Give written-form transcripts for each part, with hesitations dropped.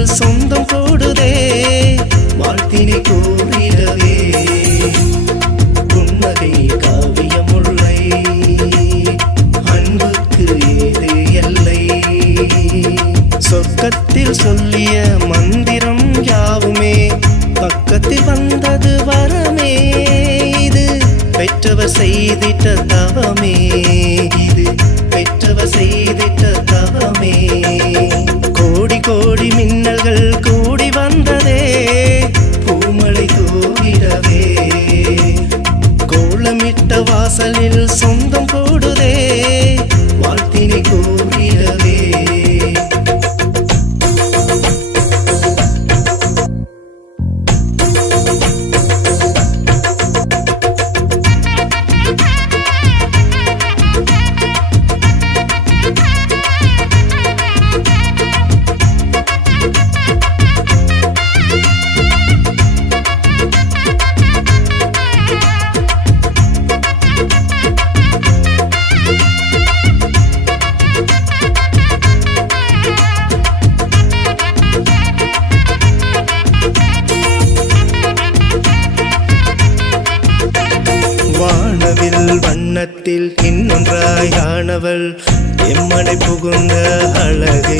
வாசலில் சொந்தம் கூடுதே வாழ்த்தினை கூறிடவே புன்னகை காவியமுல்லை அன்புக்கு ஏது எல்லை சொர்க்கத்தில் சொல்லிய மந்திரம் யாவுமே பக்கத்தில் வந்தது வரமே இது பெற்றவர் செய்திட்ட தவமே இது பெற்றவர் செய்திட்ட தவமே கோடி கோடி மின்னல்கள் கூடி வந்ததே பூமழை தூவிடவே கோலமிட்ட வாசலில் சொந்தம் கூடுதே வாழ்த்தினை கூறிடவே வண்ணத்தில் இன்னொன்றாயானவள் எம்மனை புகுந்த அழகே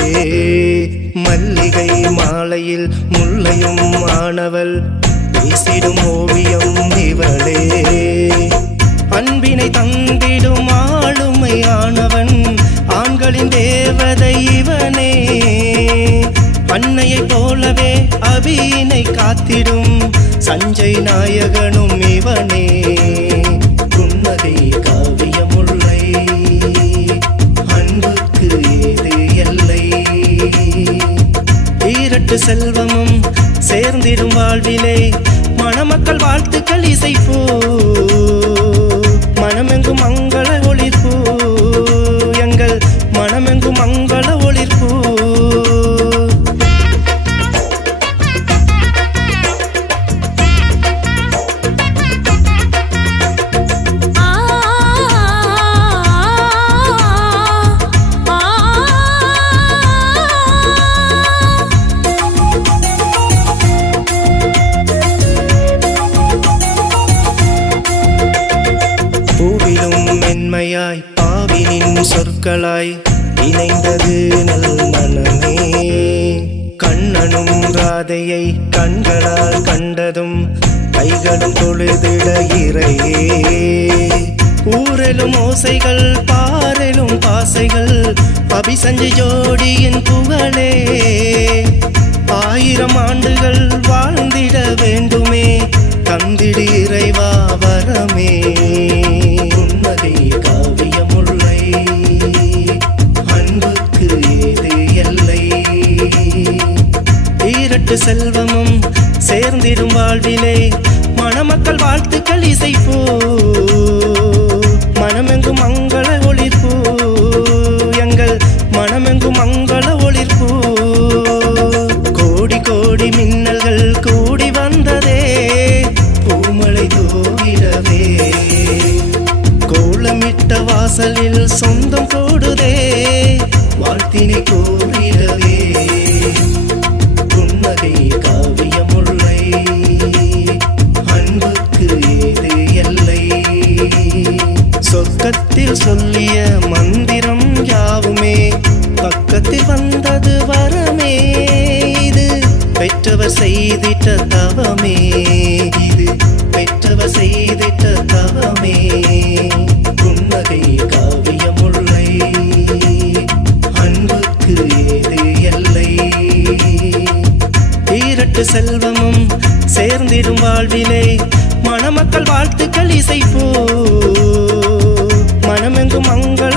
மல்லிகை மாலையில் முல்லையும் ஆனவள் வீசிடும் ஓவியம் இவளே அன்பினை தந்திடும் ஆளுமையானவன் ஆண்களின் தேவதை இவனே அன்னையை போலவே அபியினை காத்திடும் சஞ்சய் நாயகனும் இவனே புன்னகை காவியமுல்லை அன்புக்கு ஏது எல்லை ஈரட்டு செல்வமும் சேர்ந்திடும் வாழ்விலே மணமக்கள் வாழ்த்துக்கள் இசைப்போ மனமெங்கும் மங்கள ஒளிர்ப்போ எங்கள் மனமெங்கும் மங்கள ஒளிர்ப்போ மென்மையாய் பாவினின் சொற்களாய் இணைந்தது நல் மனமே கண்ணனும் ராதையை கண்களால் கண்டதும் கைகளும் தொழுதிட இறையே ஊரெலும் ஓசைகள் பாரெலும் பாசைகள் அபிசஞ்சு ஜோடியின் புகழே 1000 ஆண்டுகள் வாழ்ந்திட வேண்டுமே தந்திடு இறைவா வரமே புன்னகை காவியமுல்லை அன்புக்கு ஏது எல்லை ஈரட்டு செல்வமும் சேர்ந்திடும் வாழ்விலே மணமக்கள் வாழ்த்துக்கள் இசைப்போ மனமெங்கும் மங்கள ஒளிர்ப்போ எங்கள் மனமெங்கும் மங்கள ஒளிர்ப்போ கோடி கோடி மின்னல்கள் கூடி வந்ததே பூமழை தூவிடவே கோலமிட்ட வாசலில் சொந்தம் கூடுதே வாழ்த்தினை கூறிடவே புன்னகை காவியமுல்லை அன்புக்கு ஏது எல்லை சொர்க்கத்தில் சொல்லிய மந்திரம் யாவுமே பக்கத்தில் வந்தது வரமே இது பெற்றவர் செய்திட்ட தவமே இது பெற்றவர் செய்திட்ட தவமே புன்னகை காவியமுல்லை அன்புக்கு ஏது எல்லை ஈரட்டு செல்வமும் சேர்ந்திடும் வாழ்விலே மணமக்கள் வாழ்த்துக்கள் இசைப்போ மனமெங்கும் மங்கள